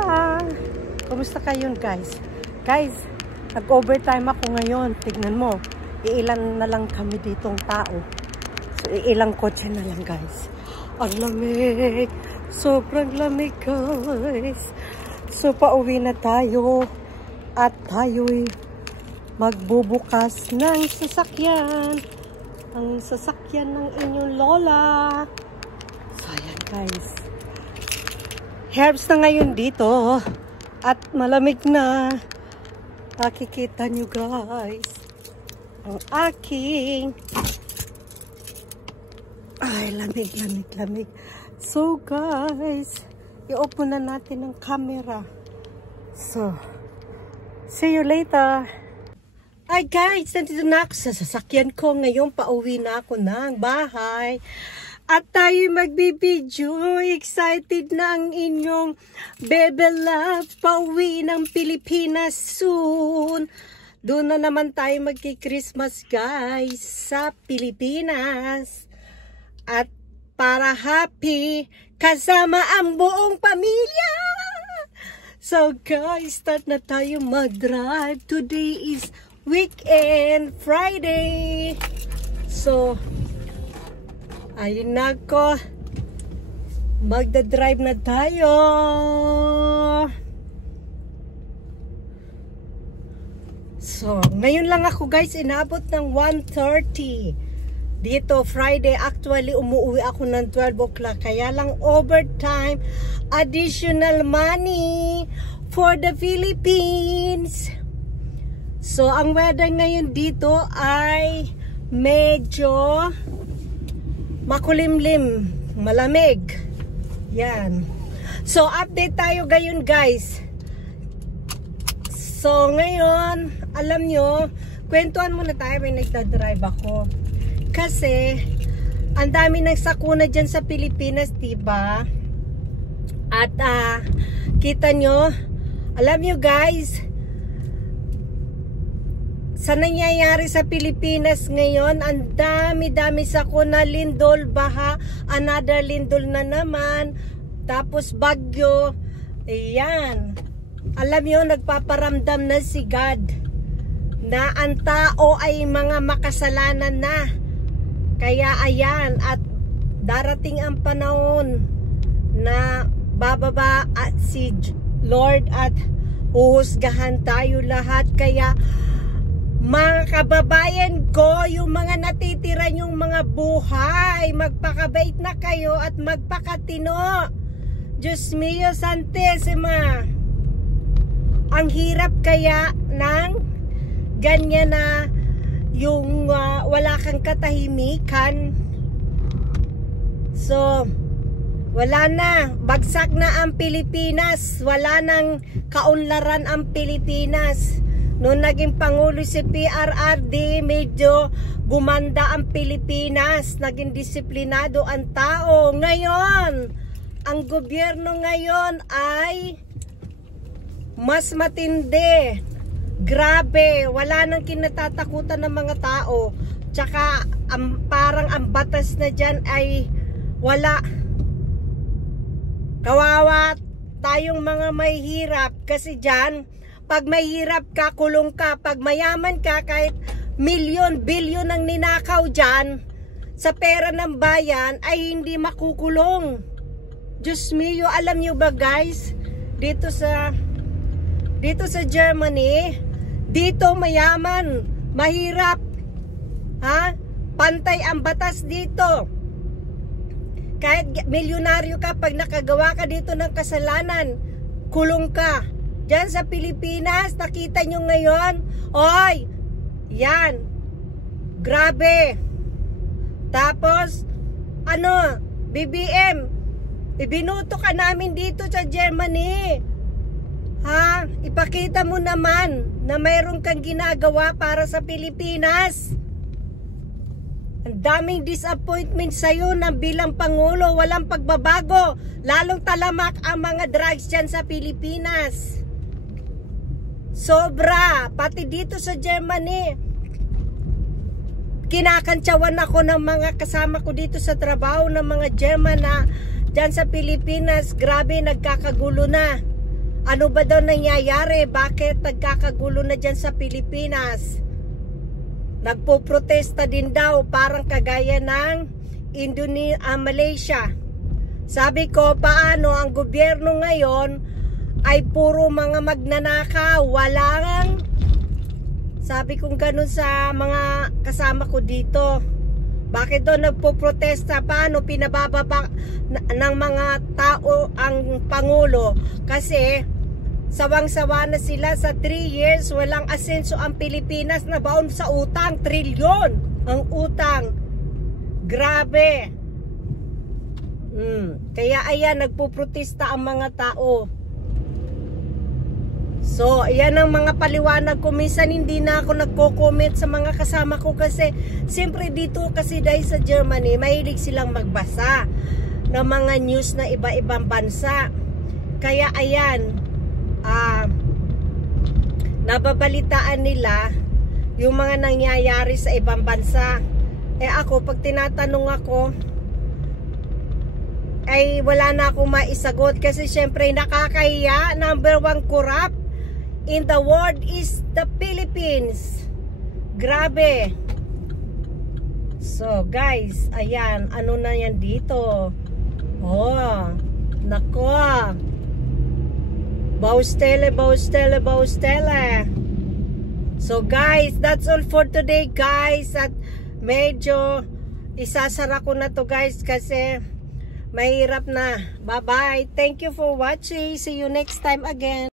Hola! Kumusta kayo guys? Guys, nag-overtime ako ngayon. Tignan mo, iilan na lang kami ditong tao. So, iilang kotse na lang guys. Ang lamig! Sobrang lamig guys. So, pauwi na tayo. At tayo'y magbubukas ng sasakyan. Ang sasakyan ng inyong lola. So, ayan guys. Herbs na ngayon dito at malamig na. Makikita nyo guys ang aking lamig. So guys, i-open na natin ang camera. So, see you later. Hi guys, nandito na ako sa sasakyan ko. Ngayon pauwi na ako ng bahay. At tayo magbibideo. Excited na ang inyong Bebe Love. Pauwi ng Pilipinas soon. Doon na naman tayo magki-Christmas guys sa Pilipinas. At para happy kasama ang buong pamilya. So guys, start na tayo mag-drive. Today is weekend, Friday. So, ayun na ako. Magda-drive na tayo. So, ngayon lang ako guys, inabot ng 1:30. Dito, Friday, actually umuwi ako ng 12 o'clock. Kaya lang overtime, additional money for the Philippines. So, ang weather ngayon dito ay medyo makulimlim, malamig. Yan. So, update tayo ngayon guys. So, ngayon, alam nyo, kwentuhan muna tayo, may nagdadrive ako. Kasi, ang dami ng sakuna dyan sa Pilipinas, diba? At, kita nyo, alam nyo guys, sa nangyayari sa Pilipinas ngayon, ang dami-dami sakuna, lindol, baha, another lindol na naman, tapos bagyo. Ayan. Alam nyo, nagpaparamdam na si God na ang tao ay mga makasalanan na. Kaya ayan, at darating ang panahon na bababa at si Lord at uhusgahan tayo lahat. Kaya mga kababayan ko, yung mga natitira yung mga buhay, magpakabait na kayo at magpakatino. Diyos mio santissima. Ang hirap kaya ng ganyan na yung wala kang katahimikan. So, wala na. Bagsak na ang Pilipinas. Wala nang kaunlaran ang Pilipinas. Noong naging Pangulo si PRRD, medyo gumanda ang Pilipinas. Naging disiplinado ang tao. Ngayon, ang gobyerno ngayon ay mas matindi. Grabe. Wala nang kinatatakutan ng mga tao. Tsaka, parang ang batas na dyan ay wala. Kawawa tayong mga may hirap. Kasi dyan, pag mahirap ka, kulong ka. Pag mayaman ka, kahit milyon, bilyon ang ninakaw dyan, sa pera ng bayan, ay hindi makukulong. Diyos mio, alam nyo ba guys, dito sa Germany, dito mayaman, mahirap, ha? Pantay ang batas dito. Kahit milyonaryo ka, pag nakagawa ka dito ng kasalanan, kulong ka. Diyan sa Pilipinas, nakita nyo ngayon, oy, yan, grabe. Tapos, BBM, ibinuto ka namin dito sa Germany. Ha? Ipakita mo naman na mayroon kang ginagawa para sa Pilipinas. Ang daming disappointment sa'yo na bilang Pangulo, walang pagbabago. Lalong talamak ang mga drugs dyan sa Pilipinas. Sobra. Pati dito sa Germany, kinakantsawan ako ng mga kasama ko dito sa trabaho ng mga German na dyan sa Pilipinas. Grabe, nagkakagulo na. Ano ba daw nangyayari? Bakit nagkakagulo na dyan sa Pilipinas? Nagpo-protesta din daw parang kagaya ng Malaysia. Sabi ko, paano ang gobyerno ngayon ay puro mga magnanakaw, walang, sabi kong ganun sa mga kasama ko dito. Bakit doon nagpo-protesta? Paano pinabababa ng mga tao ang Pangulo? Kasi sawang-sawa na sila sa 3 years, walang asenso ang Pilipinas, na baon sa utang, trilyon ang utang. Grabe. Kaya ayan, nagpo-protesta ang mga tao. So, ayan ang mga paliwanag ko. Minsan hindi na ako nagko-comment sa mga kasama ko kasi siyempre dito kasi dahil sa Germany, mahilig silang magbasa ng mga news na iba-ibang bansa. Kaya ayan, nababalitaan nila yung mga nangyayari sa ibang bansa. Ako, pag tinatanong ako, ay wala na akong maisagot kasi syempre nakakahiya. Number 1 corrupt in the world is the Philippines. Grabe. So guys, ayan, ano na yan dito? Oh, nako. Baustele. So guys, that's all for today guys. At medyo isasara ko na to guys kasi mahirap na. Bye bye. Thank you for watching. See you next time again.